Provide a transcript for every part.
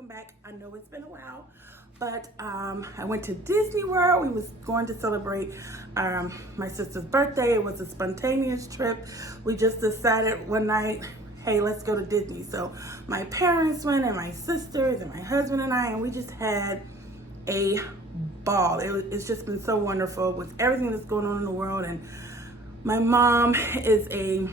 welcome back. I know it's been a while, but I went to Disney World. We was going to celebrate my sister's birthday. It was a spontaneous trip. We just decided one night, hey, let's go to Disney. So my parents went and my sisters and my husband and I, and we just had a ball. It's just been so wonderful with everything that's going on in the world. And my mom is a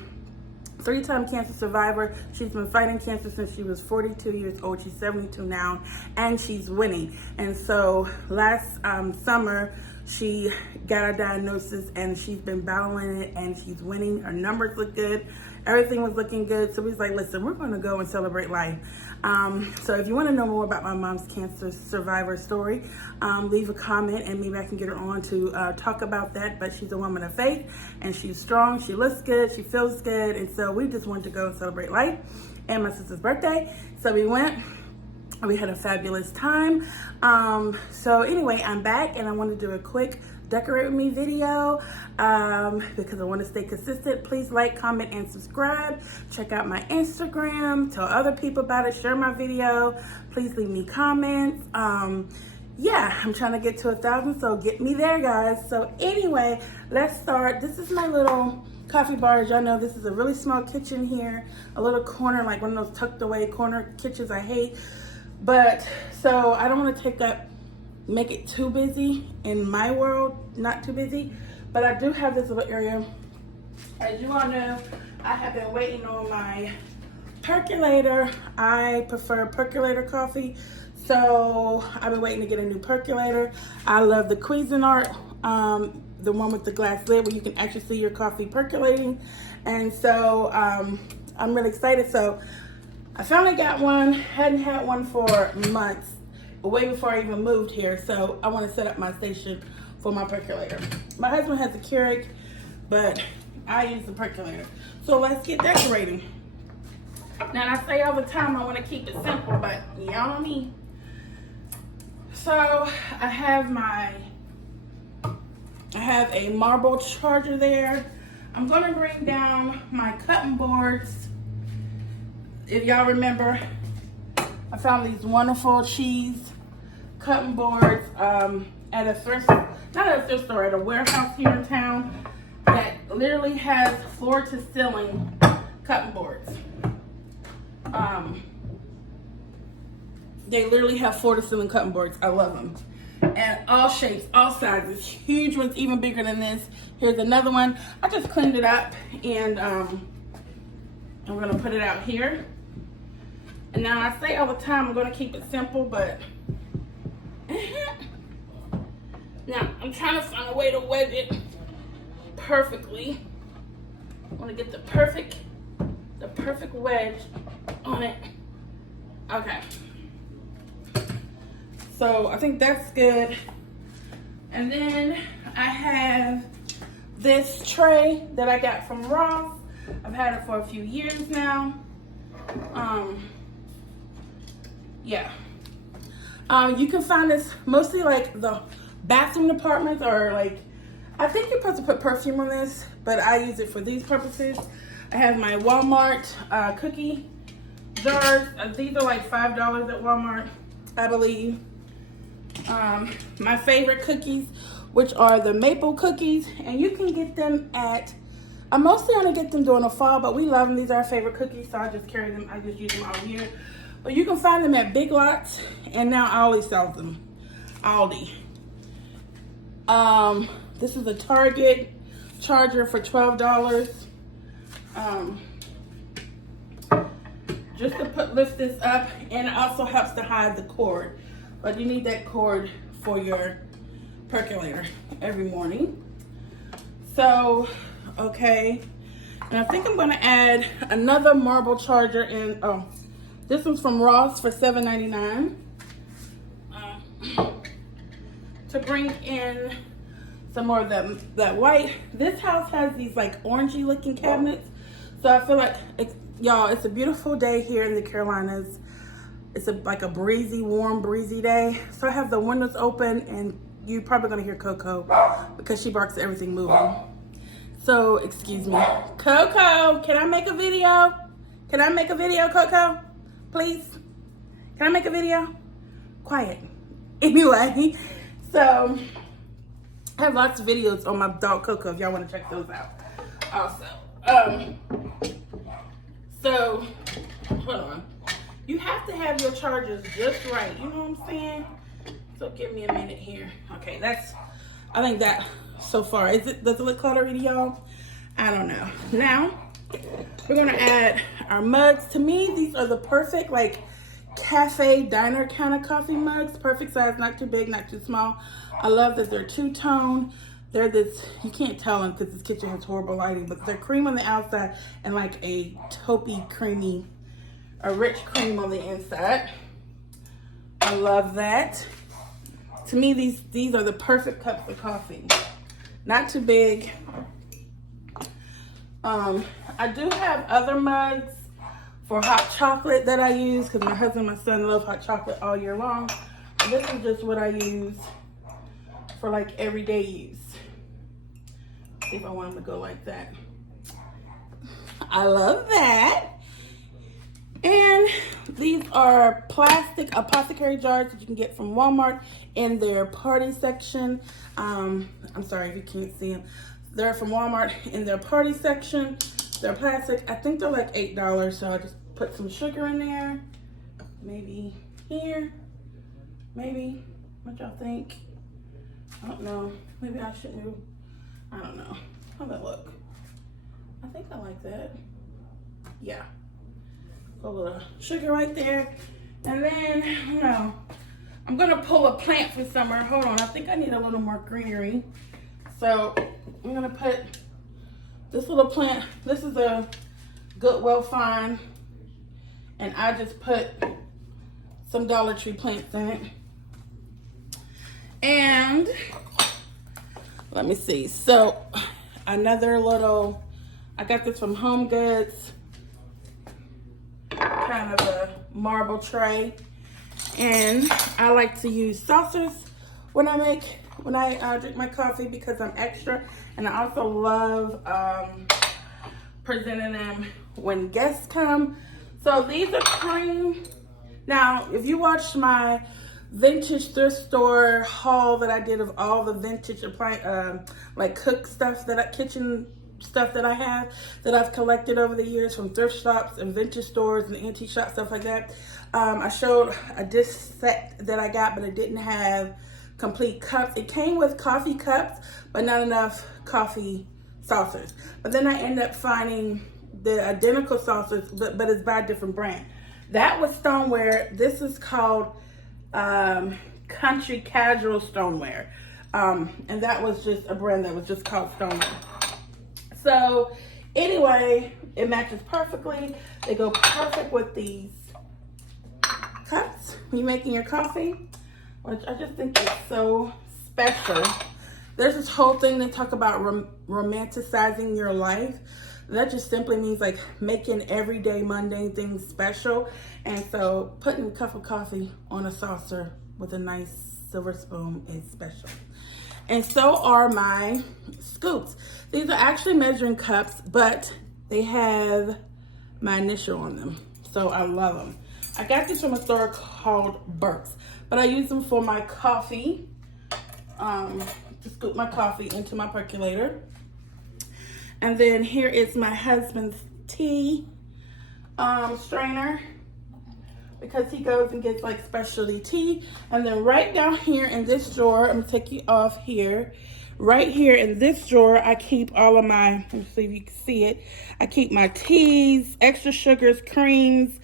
3-time cancer survivor. She's been fighting cancer since she was 42 years old. She's 72 now, and she's winning. And so last summer, she got a diagnosis, and she's been battling it, and she's winning. Her numbers look good. Everything was looking good. So we was like, listen, we're going to go and celebrate life. So if you want to know more about my mom's cancer survivor story, leave a comment and maybe I can get her on to talk about that. But she's a woman of faith and she's strong. She looks good. She feels good. And so we just wanted to go and celebrate life and my sister's birthday. So we went. We had a fabulous time. So anyway, I'm back and I want to do a quick decorate with me video because I want to stay consistent. Please like, comment, and subscribe. Check out my Instagram. Tell other people about it. Share my video. Please leave me comments. Yeah, I'm trying to get to 1,000, so get me there, guys. So anyway, let's start. This is my little coffee bar. As y'all know, this is a really small kitchen here. A little corner, like one of those tucked away corner kitchens I hate. But so I don't want to take up, make it too busy in my world, not too busy. But I do have this little area. As you all know, I have been waiting on my percolator. I prefer percolator coffee. So I've been waiting to get a new percolator. I love the Cuisinart, the one with the glass lid where you can actually see your coffee percolating. And so I'm really excited. So I finally got one. Hadn't had one for months, way before I even moved here. So I want to set up my station for my percolator. My husband has a Keurig, but I use the percolator. So let's get decorating. Now I say all the time I want to keep it simple, but y'all know me. So I have a marble charger there. I'm gonna bring down my cutting boards. If y'all remember, I found these wonderful cheese cutting boards at a thrift, not at a thrift store, at a warehouse here in town that literally has floor to ceiling cutting boards. They literally have floor to ceiling cutting boards. I love them. And all shapes, all sizes, huge ones, even bigger than this. Here's another one. I just cleaned it up and I'm gonna put it out here. And now I say all the time I'm gonna keep it simple, but now I'm trying to find a way to wedge it perfectly. I wanna get the perfect wedge on it. Okay. So I think that's good. And then I have this tray that I got from Ross. I've had it for a few years now. Yeah. You can find this mostly like the bathroom departments, or like, I think you're supposed to put perfume on this, but I use it for these purposes. I have my Walmart cookie jars. These are like $5 at Walmart, I believe. My favorite cookies, which are the maple cookies, and you can get them at, I mostly only get them during the fall, but we love them. These are our favorite cookies, so I just carry them. I just use them all year. But you can find them at Big Lots, and now Aldi sells them. Aldi. This is a Target charger for $12. Just to lift this up, and it also helps to hide the cord. But you need that cord for your percolator every morning. So, okay. And I think I'm gonna add another marble charger in. Oh, this one's from Ross for $7.99. To bring in some more of that white. This house has these like orangey looking cabinets. So I feel like, y'all, it's a beautiful day here in the Carolinas. It's like a breezy, warm, breezy day. So I have the windows open, and you're probably gonna hear Coco because she barks at everything moving. So, excuse me. Coco, can I make a video? Can I make a video, Coco? Please? Can I make a video? Quiet. Anyway, so I have lots of videos on my dog Coco if y'all want to check those out. Also, so hold on. You have to have your chargers just right. You know what I'm saying? So give me a minute here. Okay, I think that so far. Does it look cluttered to y'all? I don't know. Now, we're gonna add our mugs. To me, these are the perfect, like, cafe diner kind of coffee mugs. Perfect size, not too big, not too small. I love that they're two-tone. They're this, you can't tell them because this kitchen has horrible lighting, but they're cream on the outside and like a taupey creamy, a rich cream on the inside. I love that. To me, these are the perfect cups of coffee. Not too big. I do have other mugs for hot chocolate that I use because my husband and my son love hot chocolate all year long. But this is just what I use for like everyday use. See if I want them to go like that. I love that. And these are plastic apothecary jars that you can get from Walmart in their party section. I'm sorry if you can't see them. They're from Walmart in their party section. They're plastic. I think they're like $8, so I just put some sugar in there. Maybe here. Maybe. What y'all think? I don't know. Maybe I shouldn't move. I don't know. How'd that look? I think I like that. Yeah. Put a little sugar right there. And then, you know, I'm gonna pull a plant for summer. Hold on, I think I need a little more greenery. So I'm gonna put this little plant. This is a Goodwill find. And I just put some Dollar Tree plants in it. And let me see. So another little, I got this from Home Goods. Kind of a marble tray. And I like to use saucers when I drink my coffee because I'm extra. And I also love presenting them when guests come. So these are cream. Now, if you watched my vintage thrift store haul that I did of all the vintage like cook stuff kitchen stuff that I have that I've collected over the years from thrift shops and vintage stores and antique shops, stuff like that. I showed a dish set that I got, but it didn't have complete cups. It came with coffee cups, but not enough coffee saucers. But then I ended up finding the identical saucers, but it's by a different brand. That was stoneware. This is called Country Casual Stoneware. And that was just a brand that was just called Stoneware. So anyway, it matches perfectly. They go perfect with these cups when you're making your coffee, which I just think is so special. There's this whole thing they talk about romanticizing your life. That just simply means like making everyday mundane things special. And so putting a cup of coffee on a saucer with a nice silver spoon is special. And so are my scoops. These are actually measuring cups, but they have my initial on them. So I love them. I got these from a store called Burke's, but I use them for my coffee, to scoop my coffee into my percolator. And then here is my husband's tea strainer, because he goes and gets like specialty tea. And then right down here in this drawer, I'm gonna take you off here. Right here in this drawer, I keep all of my, let me see if you can see it. I keep my teas, extra sugars, creams,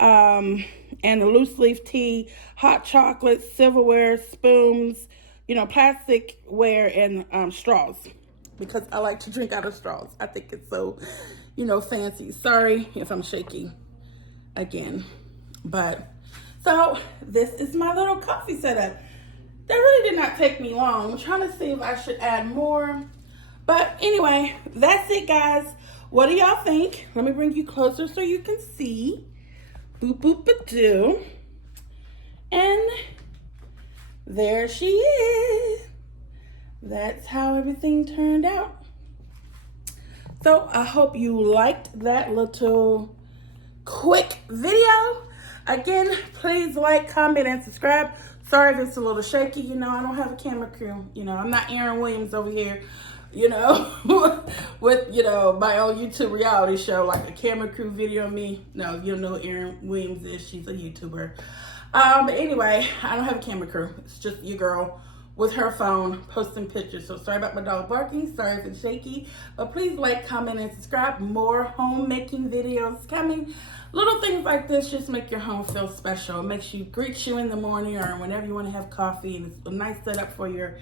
and the loose leaf tea, hot chocolate, silverware, spoons, you know, plasticware, and straws, because I like to drink out of straws. I think it's so, you know, fancy. Sorry if I'm shaky again. But so this is my little coffee setup. That really did not take me long. I'm trying to see if I should add more. But anyway, that's it, guys. What do y'all think? Let me bring you closer so you can see. Boop, boop, ba-doo. And there she is. That's how everything turned out. So I hope you liked that little quick video. Again, please like, comment, and subscribe. Sorry if it's a little shaky. You know, I don't have a camera crew. You know, I'm not Aaron Williams over here, you know, with, you know, my own YouTube reality show, like a camera crew video of me. No, you don't know who Aaron Williams is. She's a YouTuber. But anyway, I don't have a camera crew. It's just your girl with her phone posting pictures. So sorry about my dog barking. Sorry if it's shaky. But please like, comment, and subscribe. More homemaking videos coming. Little things like this just make your home feel special. It makes you greet you in the morning or whenever you want to have coffee. And it's a nice setup for your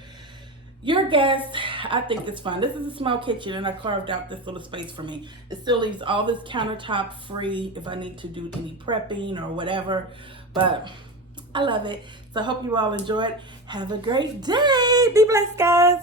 guests. I think it's fun. This is a small kitchen and I carved out this little space for me. It still leaves all this countertop free if I need to do any prepping or whatever. But I love it. So I hope you all enjoyed. Have a great day. Be blessed, guys.